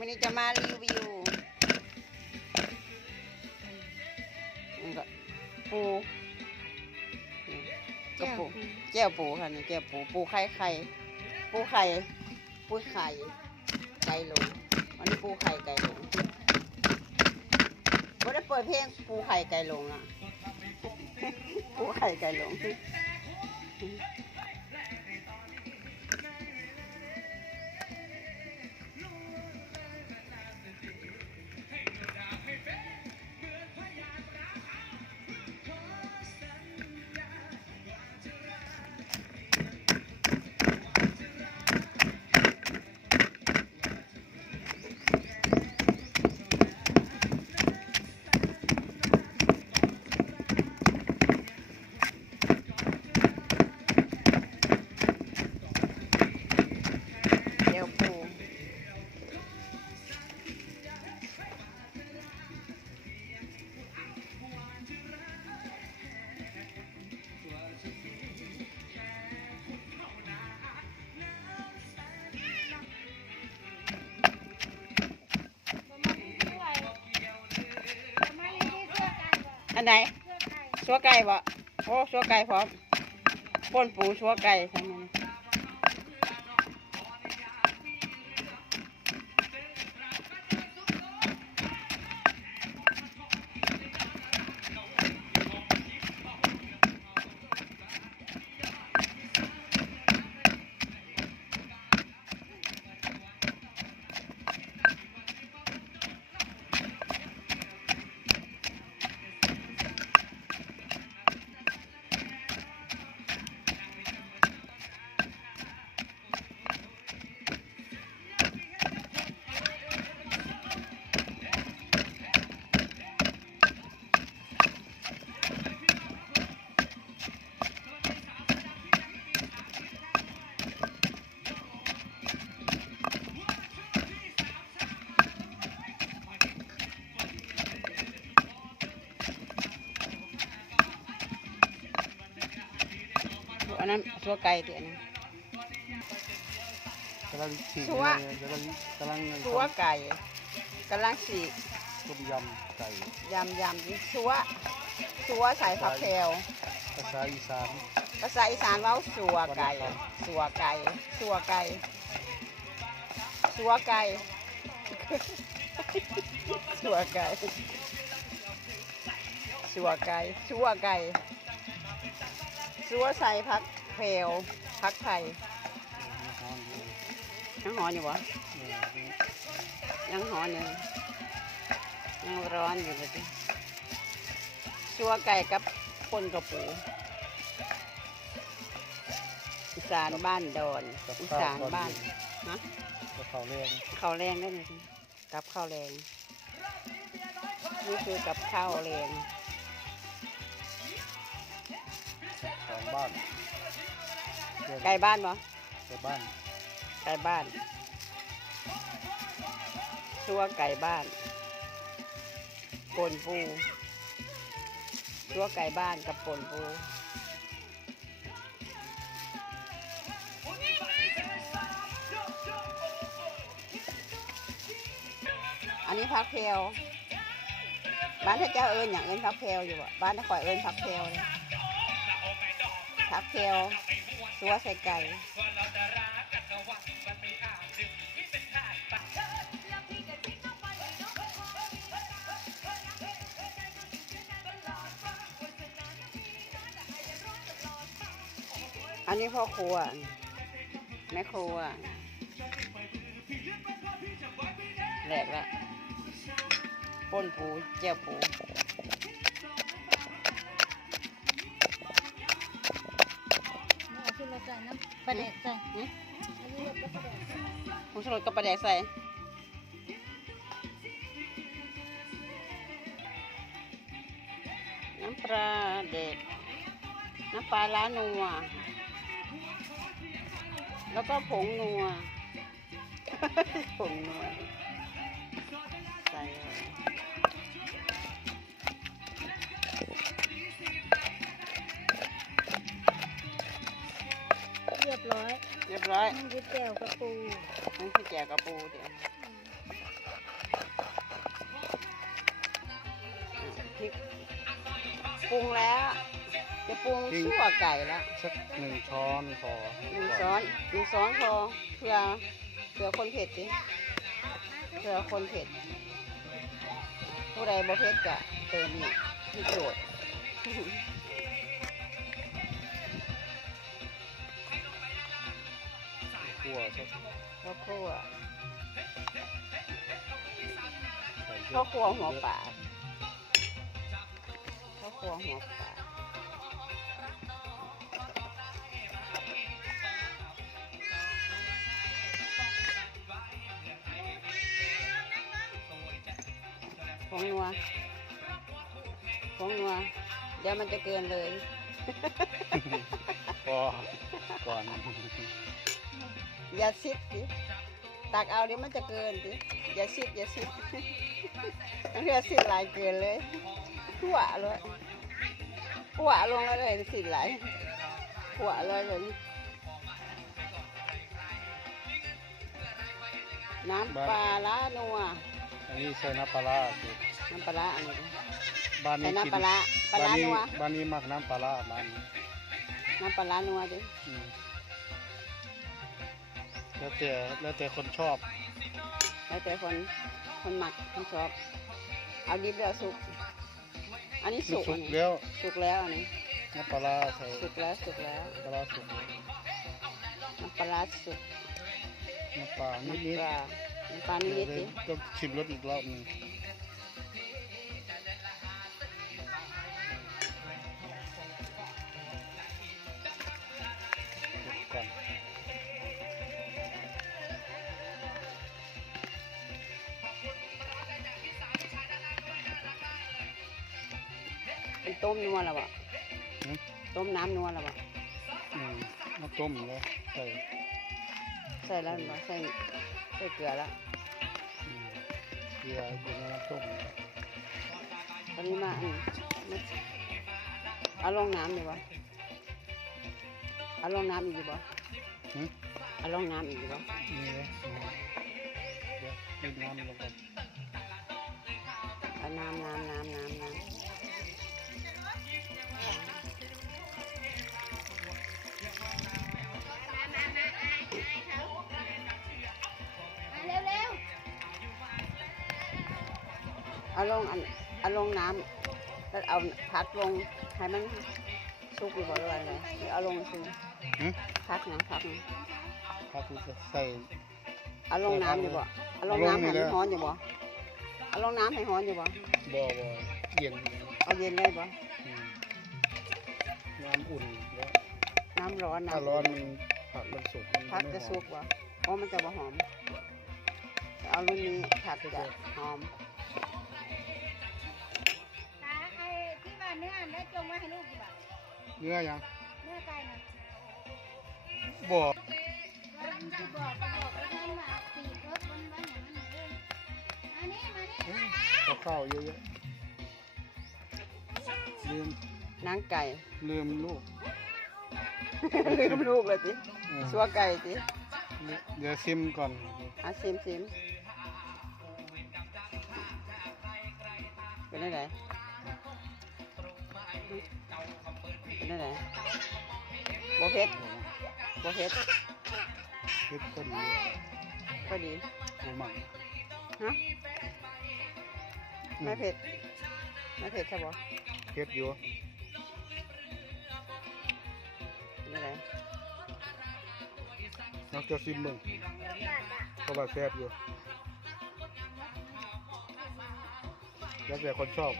วันนี้จะมารีวิวนี่ก็ปูนี่ก็ปูแก้วปูค่ะนี่แก้วปูปูไข่ไข่ปูไข่ปูไข่ไก่หลงวันนี้ปูไข่ไก่หลงไม่ได้เปิดเพลงปูไข่ไก่หลงอะปูไข่ไก่หลง อันไหนชัวไก่บ่โอ้ชัวไก่พร้อมป่นปูชัวไก่ทำไม ชัวไก่เดี๋ยวนี้กำลังฉีกชัวเลยกำลังกำลังชัวไก่กำลังสีกต้มยำไก่ยำยำนี่ชัวชัวใส่ผักแพรวภาษาอีสานภาษาอีสานเว้าชัวไก่ชัวไก่ชัวไก่ชัวไก่ชัวไก่ชัวไก่ชัวไก่ชัวใส่ผัก แพรวผักไทยฮอนอยู่ยังหอนอยู่วะเออยังหอนอยู่ยังร้อนอยู่เลยชัวไก่กับปนกระปูอีสานบ้านดอนอีสานบ้านฮะกับข้าวแรงข้าวแรงได้ไหมสิกับข้าวแรงนี่คือกับข้าวแรงของบ้าน ไก่บ้านบ่ไก่บ้านไก่บ้านชัวไก่บ้านปนปูชัวไก่บ้านกับปนปูอันนี้พักเพลวบ้านพระเจ้าเอิญอย่างเอิญพักเพลวอยู่บ่บ้านถ้าข่อยเอิญพักเพลวเลยพักเพลว สัวใส่ไก่อันนี้พ่อครัวแม่ครัวแหลกละป่นปูเจียวปู ปลาแดกใส่อันนี้รถก็ปลาแดกผงชูรสกับปลาแดกใส่น้ำปลาเด็กน้ำปลาล้านัว แล้วก็ผงนัว ผงนัว ใส่ เรียบร้อยนี่คือแก้วกระปูนี่คือแก้วกระปูเดี๋ยวพริกปรุงแล้ว จะปรุงชั่วไก่แล้วสักหนึ่งช้อนพอหนึ่งช้อนหนึ่งช้อนพอเผื่อเผื่อคนเผ็ดสิเผื่อคนเผ็ด ผู้ใดบ่เผ็ดกะเติมนี่ที่โจทย์ คั่วสักข้าวคั่วใส่เยข้าวอะคั่วหัวป่าข้าวคั่วหัวป่าผงนัวผงนัวเดี๋ยวมันจะเกินเลยพอก่อน อย่าซิดสิตักเอาเดี๋ยวมันจะเกินสิอย่าซิดอย่าซิดมันเรียกซิดหลายเกินเลยหัวเลยหัวลงแล้วเลยซิดหลายหัวเลยเลยน้ำปลาล้านัวอันนี้ใส่น้ำปลาร้าสิน้ำปลาร้าอันนี้บ้านใส่นี้กินน้ำปลาร้าปลาร้าบ้านนี้นัวบ้านนี้มักน้ำปลาร้าบ้านนี้น้ำปลาร้านัวดิอืม แล้วแต่แล้วแต่คนชอบ แล้วแต่คนคนหมักคนชอบ เอาดิบแล้วสุก อันนี้มันสุกสุอันกนี้แล้ว สุกแล้วอันนี้น้ำปลาร้าใส่สุกแล้วสุกแล้วปลาร้าสุกแล้วน้ำปลาร้าสุกน้ำปลานิดน้ำนิดปลาน้ำปลานิดนิดสิก็ชิมรสอีกรอบหนึง ต้มนัวแล้วบ่อืมต้มน้ำนัวแล้วบ่อืมน้ำต้มแล้วใส่ใส่แล้วบ่ใส่ใส่เกลือแล้วอืมเกลืออยู่ในน้ำต้มตอนนี้มาอันนี้มาเอาลงน้ำดีบ่เอาลงน้ำอีกดีบ่หืมเอาลงน้ำอีกดีบ่นี่เลยเดี๋ยวดินน้ำลงก่อนเอาน้ำน้ำน้ำน้ำน้ำ เอาลงอันเอาลงน้ำแล้วเอาพักลงให้มันสุกอยู่บ่หรือว่าอะไรหรือเอาลงซื้อหืมพักนะพักนะถ้าคุณจะใส่ เอาลงน้ำอยู่บ่เอาลงเอาลงน้ำให้นี่มันแหละ ร้อนอยู่บ่เอาลงน้ำให้ร้อนอยู่บ่บ่อบ่อเย็นเอาเย็นเลยบ่อืมน้ำอุ่นแล้วน้ำร้อนถ้าน้ำร้อนมันผักมันสุกมันผักไม่จะหอม สุกบ่เพราะมันจะบ่หอมแต่เอารุ่นนี้ผักจะหอม ที่ว่าเนื้อได้จงไว้ให้ลูกกี่บาทเนื้อยังเนื้อไก่นะบอเราจะบอกจะบอกว่าให้มาตีเพิบวันวันอย่างนั้นเองมานี่มานี่เอ้ยเอาข้าวเยอะๆลืมนางไก่ลืมลูกลืมลูกเลยสิสัวไก่สิเดี๋ยวซิมก่อนอาซิมซิมเป็นไงเป็ นไงบ่เผ็ดบ่เผ็ดเฮ็ดก็ดีก็ดีบ่หมักฮะไม่เผ็ดไม่เผ็ดใช่บ่เฮ็ดอยู่เป็นไงนอกจากซิมเบิ่งเพราะว่าแซ่บอยู่แล้วแต่คนชอบ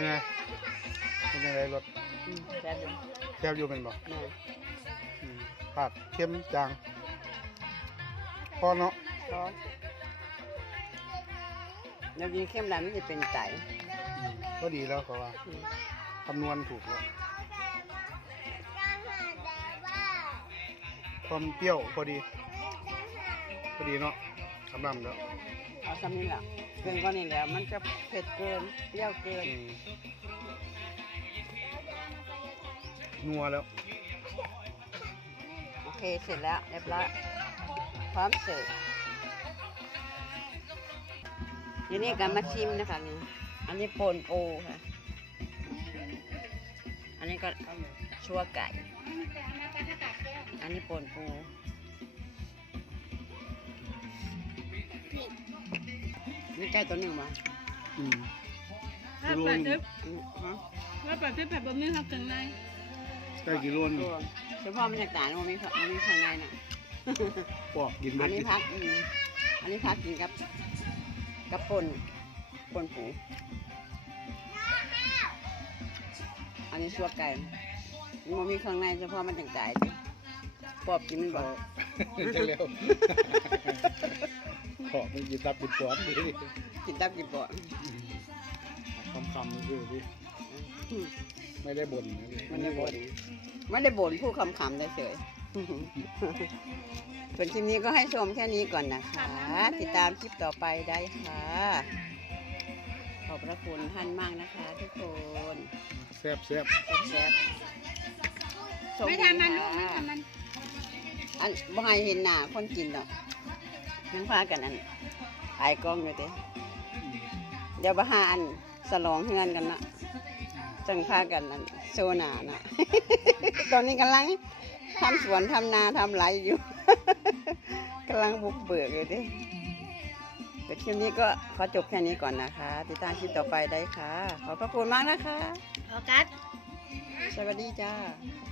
นไงเป็นยังไงรสอืมแซ่บอยู่แซ่บอยู่เป็นบ่แม่อืมผัดเข้มจางพอเนาะซอสแล้วกินเข้มแล้วมันจะเป็นไตอืมก็ดีแล้วเขาว่าอืมคำนวณถูกแล้วความเปรี้ยวพอดี พอดีเนาะสำหรับแล้วเอาซ้ำนี่แหละ เกินกว่านี้แล้ว มันจะเผ็ดเกินเปรี้ยวเกิน อืมนัวแล้ว โอเคเสร็จแล้วเรียบร้อยพร้อมเสิร์ฟทีนี้ก็มาชิมนะคะนี่อันนี้โปนปูค่ะ อันนี้ก็ชัวไก่แต่เอามาปลาตัดแก้วอันนี้โปนปู นี่ไก่ตัวหนึ่งมาอืมถ้าแปดสิบอืมฮะถ้าแปดสิบแปดบะหมี่ครับถึงในได้กี่โลนตัวเฉพาะมันจากต่างมันมีมันมีข้างในน่ะ ปอกกินอัเบินดนี้ดิพักอืมอันนี้พักกินกับกับปนปนปูอันนี้ชัวไก่มันมีข้างในเฉพาะมันจังจ่ายสิปอบกินมันบ่จะเร็ว ขอบมันกินตับกินปอดดิกินตับกินปอดคำคำๆคือดิอืมไม่ได้บ่นนะดิมันได้บ่นไม่ได้บ่นพูดคำๆได้เฉยส่วนคลิปนี้ก็ให้ชมแค่นี้ก่อนนะคะ ติดตามคลิปต่อไปได้ค่ะ ขอบพระคุณท่านมากนะคะ ทุกคนแซ่บแซ่บแซ่บๆโชคไม่ดีทำมันลูกไม่ค่ะทำมันอันบ่ให้เห็นหน้าคนกินดอก นั่งพากันอันขายกล้องอยู่เด้เดี๋ยวบ่หาอันสลองเฮือนกันเนาะจังพากันอันโซหนาน่ะตอนนี้กำลังทำสวนทำนาทำไรอยู่ กำลังบุกเบิกอยู่เดิแต่คลิปนี้ก็ขอจบแค่นี้ก่อนนะคะ ติดตามคลิปต่อไปได้ค่ะ ขอบพระคุณมากนะคะ ออกัสสวัสดีจ้าส